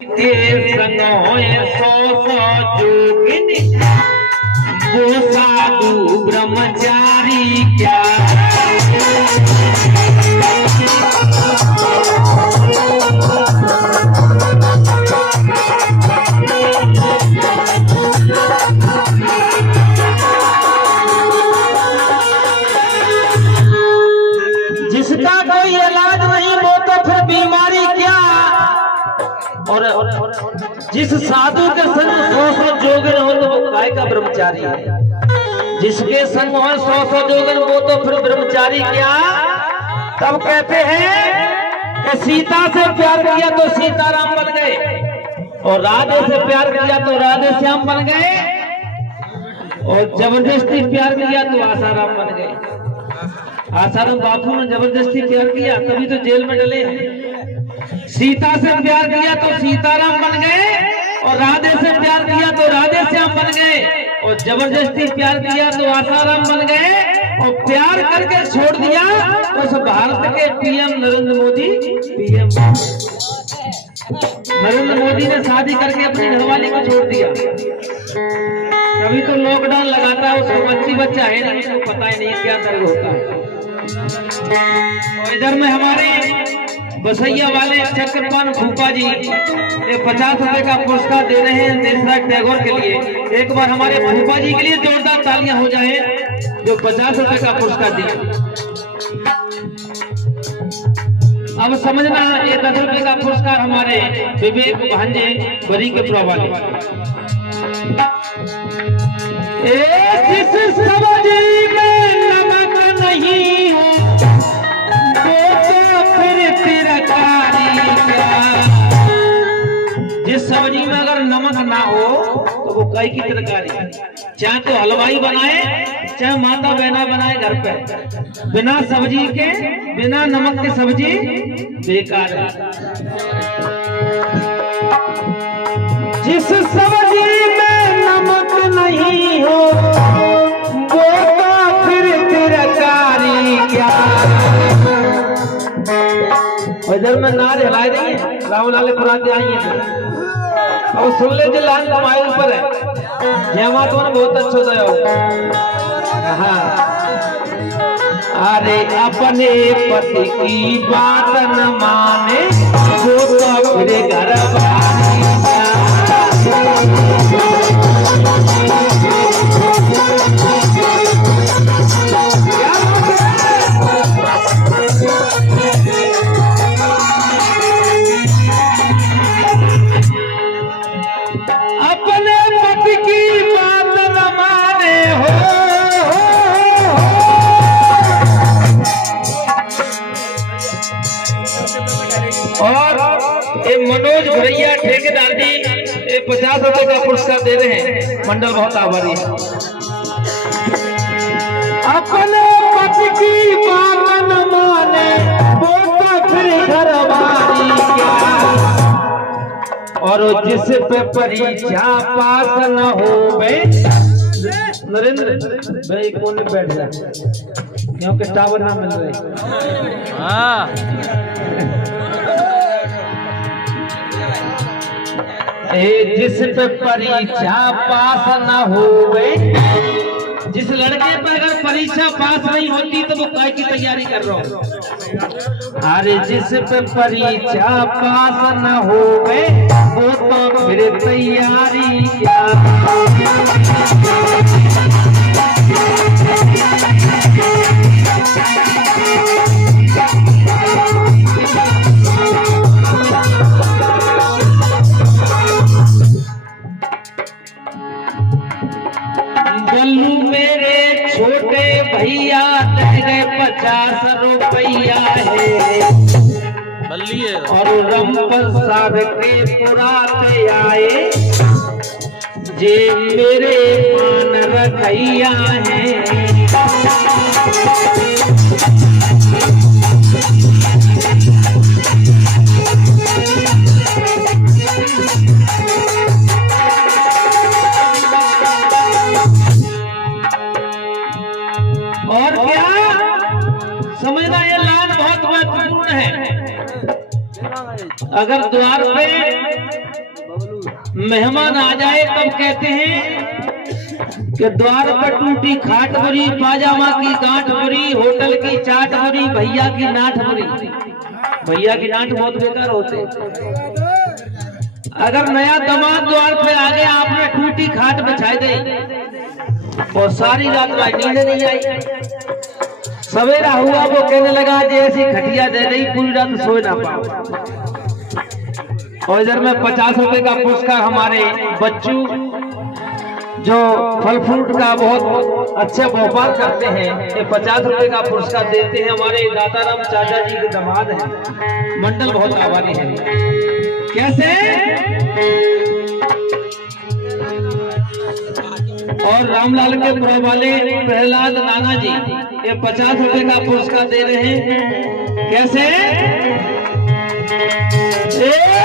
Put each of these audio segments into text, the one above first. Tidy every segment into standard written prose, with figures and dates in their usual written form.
के संग होए सो जोगिनी, वो साधु ब्रह्मचारी क्या। जिसका कोई इलाज नहीं वो तो फिर बीमारी क्या। और जिस साधु के संग 100 जोगिन हो तो वो काय का ब्रह्मचारी है। जिसके संग हो 100 जोगिन वो तो फिर ब्रह्मचारी क्या। तब कहते हैं कि सीता से प्यार किया तो सीताराम बन गए, और राधे से प्यार किया तो राधे श्याम बन गए, और जबरदस्ती प्यार किया तो आसाराम बन गए। आसाराम बापू ने जबरदस्ती प्यार किया तभी तो जेल में डले। सीता से प्यार किया तो सीताराम बन गए, और राधे से प्यार किया तो राधे श्याम बन गए, और जबरदस्ती प्यार किया तो आसाराम बन गए, और प्यार करके छोड़ दिया तो उस भारत के पीएम नरेंद्र मोदी पीएम। नरेंद्र मोदी ने शादी करके अपनी घरवाली को छोड़ दिया। तभी तो लॉकडाउन लगाता है, उसको बच्चा है नहीं, उसको पता ही नहीं क्या दर्द होता है। और इधर में हमारे बसैया वाले चक्रपाण भूपा जी 50 रुपए का पुरस्कार दे रहे हैं देशराज टैगोर के लिए। एक बार हमारे भूपा जी के लिए जोरदार तालियां हो जाए जो 50 रुपए का पुरस्कार दिए। अब समझना ये 10 रुपए का पुरस्कार हमारे विवेक भांजे बरी के प्रवाले। जिस सब्जी में नमक नहीं हो वो तो फिर तिरकारी क्या। जिस सब्जी में अगर नमक ना हो तो वो कई की तिरकारी। चाहे तो हलवाई बनाए चाहे माता बहना बनाए घर पे, बिना सब्जी के बिना नमक के सब्जी बेकार है। जिस सब्जी में नमक नहीं हो वो तो फिर तिरकारी क्या। इधर में नार हिला देंगे राम लाले पुराते आई हैं और सुन ले जो लाल मोबाइल पर है जमा तो बहुत अच्छा दया। हाँ अरे अपने पति की बात न माने वो तो फिर घर वाली क्या। अपने पति की बात न माने हो। और ये मनोज भरैया ठेकेदार जी 50 रुपए का पुरस्कार दे रहे हैं, मंडल बहुत आभारी है। अपने पति की बात न माने वो तो फिर घरवाली क्या। और जिस पे परीक्षा पास न हो नरेंद्र भाई कोने बैठ जा क्योंकि टावर ना मिल रहे। हाँ जिस पे परीक्षा पास न हो, जिस लड़के पे अगर परीक्षा पास नहीं होती तो वो काय की तैयारी कर रहा हूँ। अरे जिस पे परीक्षा पास न हो वो तो फिर तैयारी क्या। गल्लू मेरे छोटे भैया दे गए 50 रुपया है, और रमप्रसाद के पुराते आए जे मेरे मान रखैया है। और क्या समझना ये लाइन बहुत महत्वपूर्ण है। अगर द्वार पे मेहमान आ जाए तब कहते हैं कि द्वार पर टूटी खाट बुरी, पाजामा की गांठ बुरी, होटल की चाट बुरी, भैया की नाट बुरी। भैया की नाट बहुत बेकार होते। अगर नया दामाद द्वार पे आ गया, आपने टूटी खाट बिछाई दी और सारी रात नींद नहीं आई। सवेरा हुआ वो कहने लगा जैसी खटिया दे रही, पूरी रात सोए ना पाओ। और इधर में 50 रुपए का पुरस्कार हमारे बच्चू जो फल फ्रूट का बहुत अच्छा व्यापार करते हैं, ये 50 रुपए का पुरस्कार देते हैं। हमारे दाताराम चाचा जी के दामाद हैं, मंडल बहुत आभारी है। कैसे? और रामलाल के पुरा वाले प्रहलाद नाना जी ये 50 रुपए का पुरस्कार दे रहे हैं। कैसे?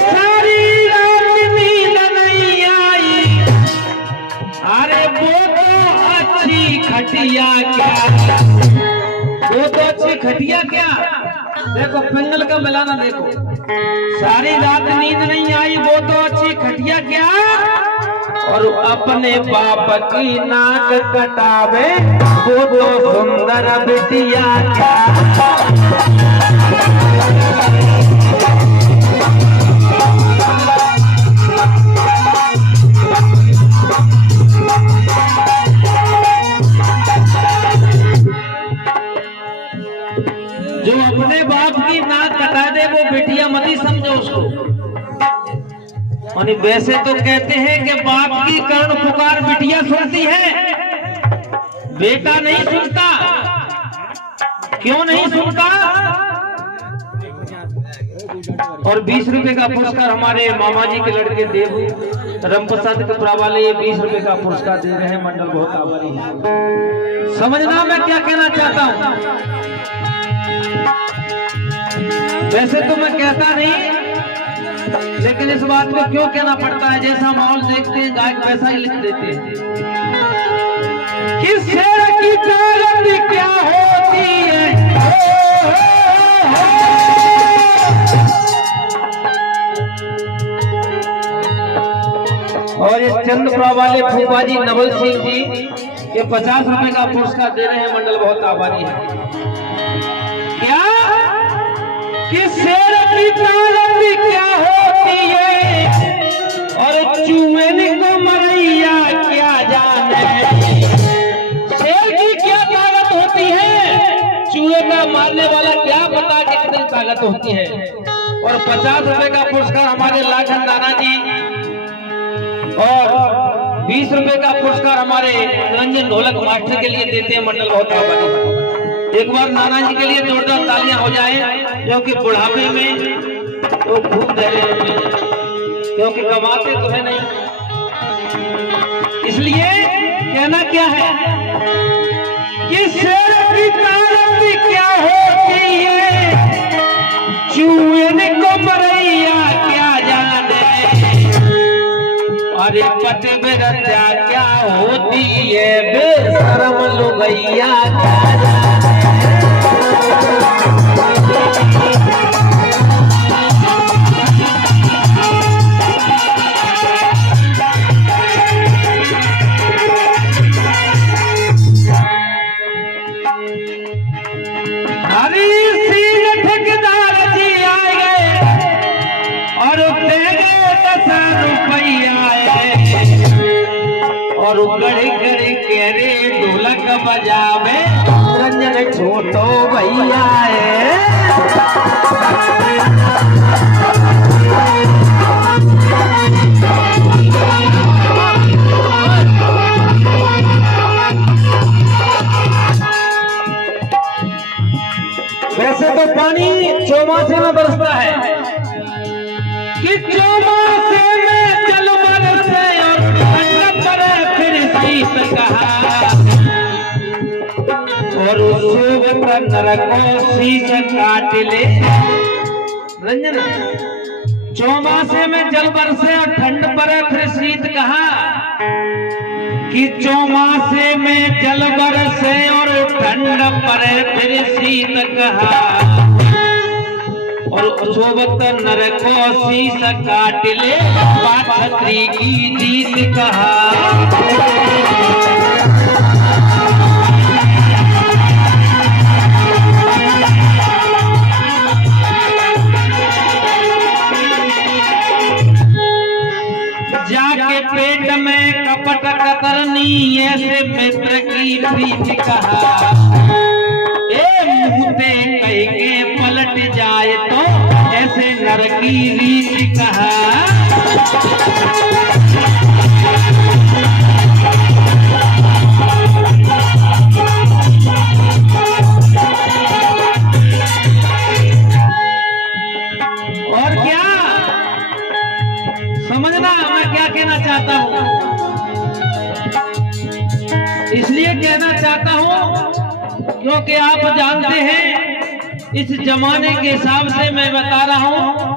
सारी रात नींद नहीं आई, अरे वो तो अच्छी खटिया क्या, वो तो अच्छी खटिया क्या। देखो पिंगल का मिलाना देखो। सारी रात नींद नहीं आई, वो तो अच्छी खटिया क्या, और अपने बाप की नाक कटावे, वो तो सुंदर बिटिया क्या। जो अपने बाप की नाक कटा दे वो बिटिया मत ही समझो उसको। और वैसे तो कहते हैं कि बाप की कर्ण पुकार बिटिया सुनती है, बेटा नहीं सुनता। क्यों नहीं सुनता? और 20 रुपए का पुरस्कार हमारे मामा जी के लड़के देव रामप्रसाद कपड़ा वाले, ये 20 रुपए का पुरस्कार दे रहे हैं। मंडल बहुत आभारी है। समझना मैं क्या कहना चाहता हूं। वैसे तो मैं कहता नहीं, लेकिन इस बात को क्यों कहना पड़ता है। जैसा माहौल देखते हैं गायक वैसा ही लिख देते हैं। किस शेर की ताकत क्या होती है, और ये चंद्रपुरा वाले फूफा जी नवल सिंह जी ये 50 रुपए का पुरस्कार दे रहे हैं। मंडल बहुत आभारी है। क्या कि शेर की ताकत क्या होती है, और चूहे को मरैया क्या जाने। शेर की क्या ताकत होती है, चूहे का मारने वाला क्या पता कितनी ताकत होती है। और 50 रुपए का पुरस्कार हमारे लाखन नाना जी, और 20 रुपए का पुरस्कार हमारे रंजन ढोलक मास्टर के लिए देते हैं। मंडल बहुत आभारी है। एक बार नाना जी के लिए जोरदार तालियां हो जाए, क्योंकि बुढ़ापे में वो खूब दे रहे हैं, क्योंकि कमाते तो है नहीं। इसलिए कहना क्या है कि शेर की ताकत क्या होती है, चूहे को मरैया क्या जाने। अरे पतिव्रता क्या होती है, बेशर्म लुगैया क्या जाने। और गड़ी गड़ी के रे ढोलक बजावे, रंजन छोटो भैया है। वैसे तो पानी चौमासे में बरसता है कि चौमासे में जल बरसे और फिर शीत कहा, और नरको शीश काट ले। रंजन चौमासे में जल बरसे और ठंड पड़े फिर शीत कहा, कि चौमासे में जल बरसे और ठंड पड़े फिर शीत कहा। और सोबत नर को शीश काट ले, बात खत्री की जीत कहा। जाके पेट में कपट कतरनी, ऐसे मित्र की प्रीति कहा। ए मुँहते कह के पलट जाए तो, ऐसे नर की रीति कहा। और क्या समझना मैं क्या कहना चाहता हूं, इसलिए कहना चाहता हूं क्योंकि आप जानते हैं इस जमाने के हिसाब से मैं बता रहा हूं